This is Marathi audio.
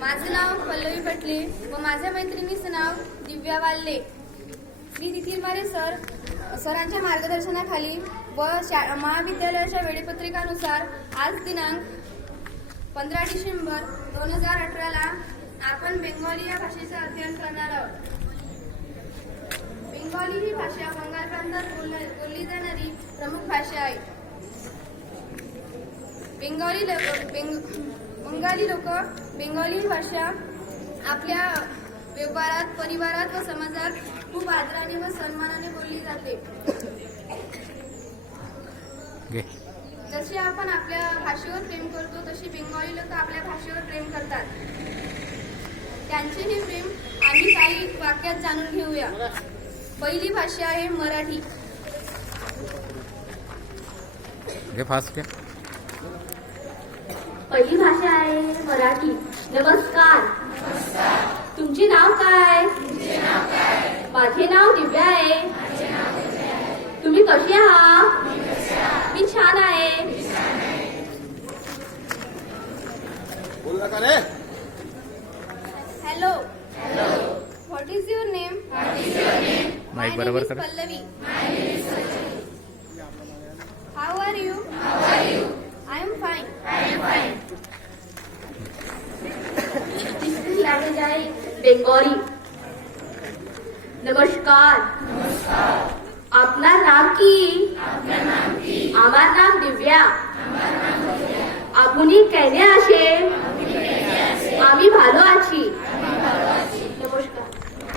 माझे नाव पल्लवी पटले व माझ्या मैत्रिणीचं नाव दिव्या वाल्ले. मी तिथील मारे सरांच्या मार्गदर्शनाखाली व महाविद्यालयाच्या वेळापत्रकानुसार आज दिनांक 15 डिसेंबर 2018 आपण बेंगॉली या भाषेचे अध्ययन करणार आहोत. बेंगॉली ही भाषा बंगाल प्रांतात बोलली जाणारी प्रमुख भाषा आहे. बंगाली लोक बेंगॉली भाषा आपल्या व्यवहारात, परिवारात व समाजात खूप आदराने व सन्मानाने बोलली जाते. जसे आपण आपल्या भाषेवर प्रेम करतो तशी बेंगॉली लोक आपल्या भाषेवर प्रेम करतात. त्यांचे हे प्रेम आम्ही काही वाक्यात जाणून घेऊया. पहिली भाषा आहे मराठी. पहिली भाषा आहे मराठी. नमस्कार. तुमचे नाव काय? माझे नाव दिव्या आहे. तुम्ही कसे आहात? मी छान आहे. Hello. What is your name? My name is Pallavi. How are you? I am fine. तिसरी लँग्वेज आहे बेंगॉली. नमस्कार. আপনার নাম কি? আমার নাম দিব্যা. আপনি কেনে আসে? আমি ভালো আছি.